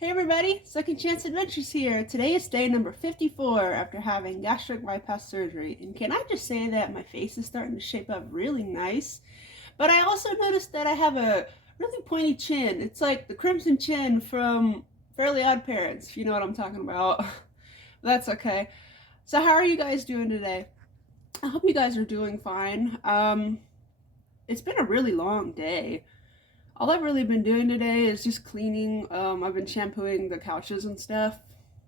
Hey everybody, Second Chance Adventures here. Today is day number 54 after having gastric bypass surgery. And can I just say that my face is starting to shape up really nice? But I also noticed that I have a really pointy chin. It's like the crimson chin from Fairly Odd Parents, if you know what I'm talking about. That's okay. So how are you guys doing today? I hope you guys are doing fine. It's been a really long day. All I've really been doing today is just cleaning. I've been shampooing the couches and stuff.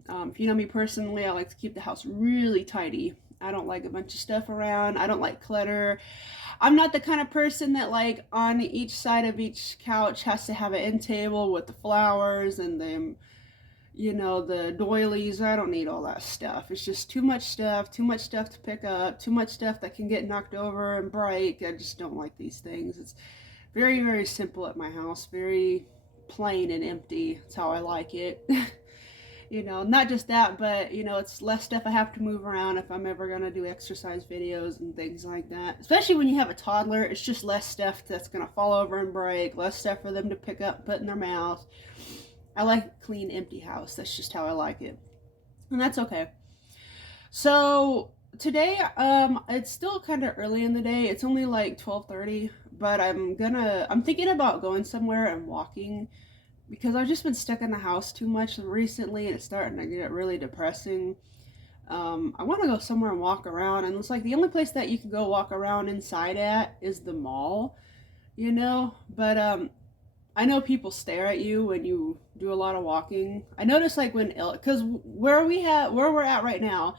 If you know me personally, I like to keep the house really tidy. I don't like a bunch of stuff around. I don't like clutter. I'm not the kind of person that like on each side of each couch has to have an end table with the flowers and the doilies. I don't need all that stuff. It's just too much stuff to pick up, too much stuff that can get knocked over and break. I just don't like these things. It's very, very simple at my house. Very plain and empty. That's how I like it. Not just that, but it's less stuff I have to move around if I'm ever gonna do exercise videos and things like that. Especially when you have a toddler, it's just less stuff that's gonna fall over and break, less stuff for them to pick up and put in their mouth. I like a clean, empty house. That's just how I like it. And that's okay. So today, it's still kind of early in the day. It's only like 12:30, but I'm thinking about going somewhere and walking because I've just been stuck in the house too much recently and it's starting to get really depressing. I want to go somewhere and walk around, and it's like the only place that you can go walk around inside at is the mall. But I know people stare at you when you do a lot of walking. I notice like because where we're at right now,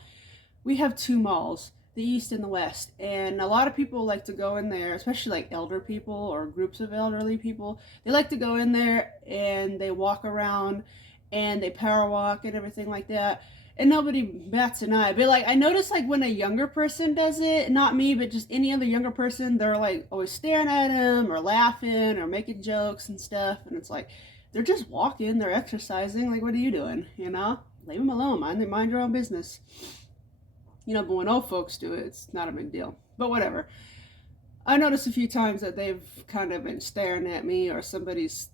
we have two malls, the east and the west, and a lot of people like to go in there, especially like elder people or groups of elderly people. They like to go in there and they walk around and they power walk and everything like that, and nobody bats an eye. But like I notice like when a younger person does it, not me but just any other younger person, they're like always staring at him or laughing or making jokes and stuff, and it's like they're just walking, they're exercising. Like, what are you doing? Leave them alone. Mind your own business. But when old folks do it, it's not a big deal. But whatever. I noticed a few times that they've kind of been staring at me, or somebody's,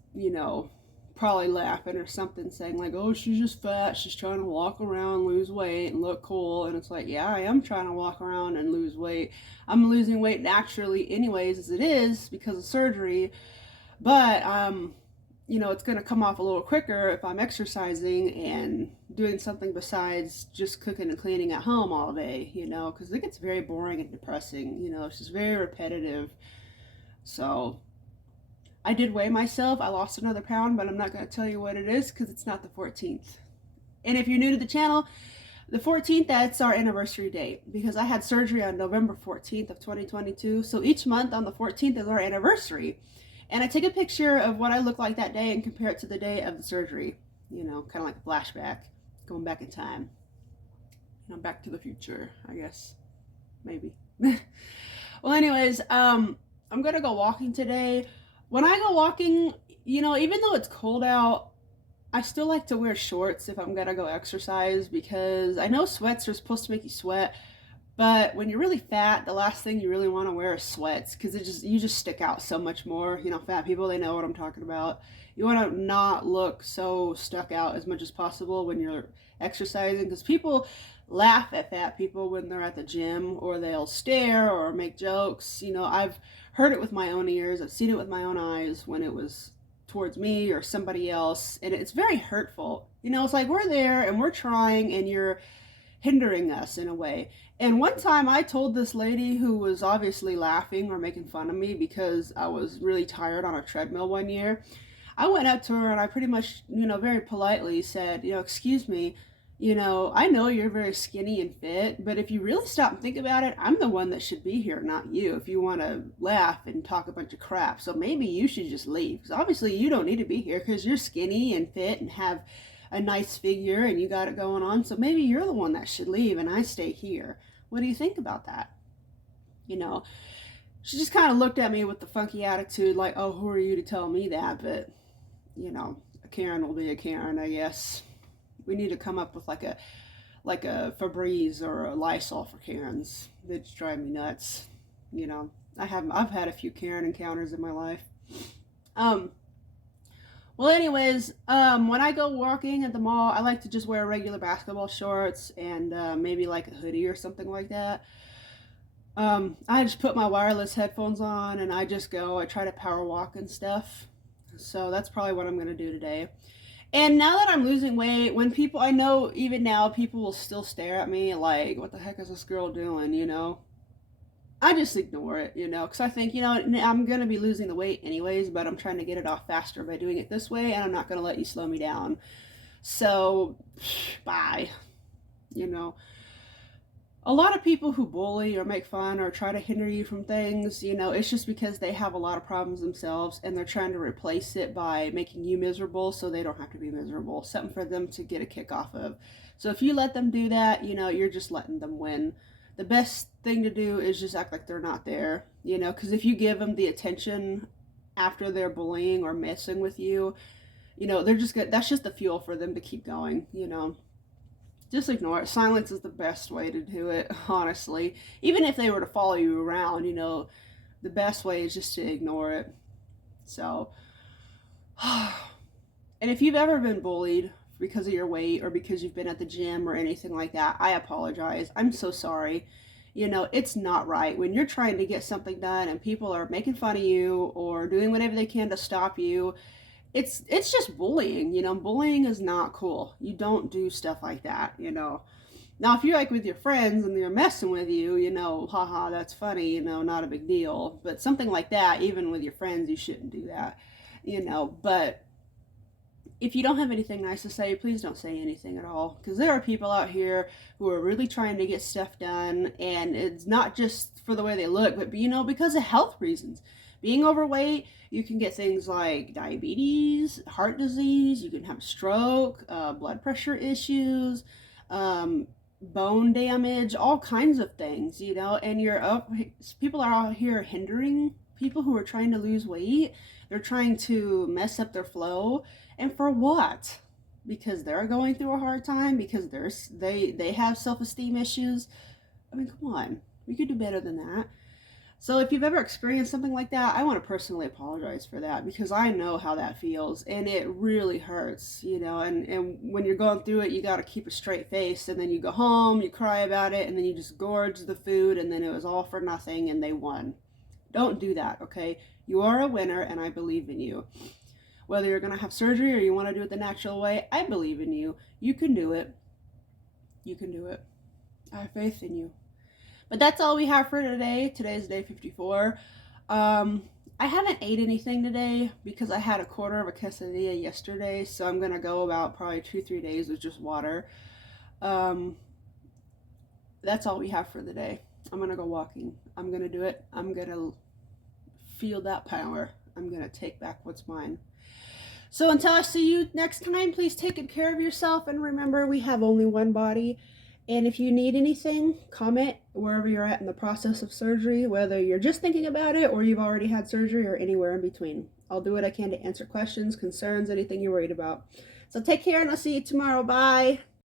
probably laughing or something, saying like, oh, she's just fat, she's trying to walk around, lose weight, and look cool. And it's like, yeah, I am trying to walk around and lose weight. I'm losing weight naturally anyways as it is because of surgery. But it's going to come off a little quicker if I'm exercising and doing something besides just cooking and cleaning at home all day, because it gets very boring and depressing. It's just very repetitive. So I did weigh myself. I lost another pound, but I'm not going to tell you what it is because it's not the 14th. And if you're new to the channel, the 14th, that's our anniversary date because I had surgery on November 14th of 2022. So each month on the 14th is our anniversary. And I take a picture of what I look like that day and compare it to the day of the surgery. Kind of like a flashback, going back in time. Back to the future, I guess. Maybe. Well, anyways, I'm going to go walking today. When I go walking, even though it's cold out, I still like to wear shorts if I'm going to go exercise because I know sweats are supposed to make you sweat. But when you're really fat, the last thing you really want to wear is sweats because you just stick out so much more. Fat people, they know what I'm talking about. You want to not look so stuck out as much as possible when you're exercising because people laugh at fat people when they're at the gym, or they'll stare or make jokes. I've heard it with my own ears. I've seen it with my own eyes when it was towards me or somebody else, and it's very hurtful. It's like we're there and we're trying and you're hindering us in a way. And one time I told this lady who was obviously laughing or making fun of me because I was really tired on a treadmill one year. I went up to her and I pretty much, very politely said, excuse me, I know you're very skinny and fit, but if you really stop and think about it, I'm the one that should be here, not you, if you want to laugh and talk a bunch of crap. So maybe you should just leave because obviously you don't need to be here because you're skinny and fit and have a nice figure and you got it going on. So maybe you're the one that should leave and I stay here. What do you think about that? She just kind of looked at me with the funky attitude like, oh, who are you to tell me that? But, a Karen will be a Karen, I guess. We need to come up with like a Febreze or a Lysol for Karens. They just drive me nuts. I've had a few Karen encounters in my life. Well, anyways, when I go walking at the mall, I like to just wear regular basketball shorts and maybe like a hoodie or something like that. I just put my wireless headphones on and I just go. I try to power walk and stuff. So that's probably what I'm going to do today. And now that I'm losing weight, when people, I know even now, people will still stare at me like, what the heck is this girl doing, you know? I just ignore it, you know, because I think, you know, I'm going to be losing the weight anyways, but I'm trying to get it off faster by doing it this way, and I'm not going to let you slow me down. So, bye, you know. A lot of people who bully or make fun or try to hinder you from things, you know, it's just because they have a lot of problems themselves and they're trying to replace it by making you miserable so they don't have to be miserable. Something for them to get a kick off of. So if you let them do that, you know, you're just letting them win. The best thing to do is just act like they're not there, you know, because if you give them the attention after they're bullying or messing with you, you know, they're just good. That's just the fuel for them to keep going, you know. Just ignore it. Silence is the best way to do it, honestly. Even if they were to follow you around, you know, the best way is just to ignore it. So, and if you've ever been bullied because of your weight or because you've been at the gym or anything like that, I apologize. I'm so sorry. You know, it's not right. When you're trying to get something done and people are making fun of you or doing whatever they can to stop you, it's just bullying, you know. Bullying is not cool. You don't do stuff like that, you know. Now if you're like with your friends and they're messing with you, you know, haha, that's funny, you know, not a big deal. But something like that, even with your friends, you shouldn't do that, you know. But if you don't have anything nice to say, please don't say anything at all, because there are people out here who are really trying to get stuff done, and it's not just for the way they look, but you know, because of health reasons. Being overweight, you can get things like diabetes, heart disease, you can have stroke, blood pressure issues, um, bone damage, all kinds of things, you know. And people are out here hindering people who are trying to lose weight. They're trying to mess up their flow, and for what? Because they're going through a hard time, because they have self-esteem issues. I mean, come on, we could do better than that. So if you've ever experienced something like that, I want to personally apologize for that, because I know how that feels and it really hurts, you know. And when you're going through it, you got to keep a straight face, and then you go home, you cry about it, and then you just gorge the food, and then it was all for nothing and they won. Don't do that, okay? You are a winner and I believe in you. Whether you're going to have surgery or you want to do it the natural way, I believe in you. You can do it. You can do it. I have faith in you. But that's all we have for today. Today's day 54. I haven't ate anything today because I had a quarter of a quesadilla yesterday, so I'm going to go about probably 2-3 days with just water. That's all we have for the day. I'm going to go walking. I'm going to do it. I'm going to feel that power. I'm going to take back what's mine. So until I see you next time, please take good care of yourself, and remember, we have only one body. And if you need anything, comment wherever you're at in the process of surgery, whether you're just thinking about it or you've already had surgery or anywhere in between. I'll do what I can to answer questions, concerns, anything you're worried about. So take care, and I'll see you tomorrow. Bye.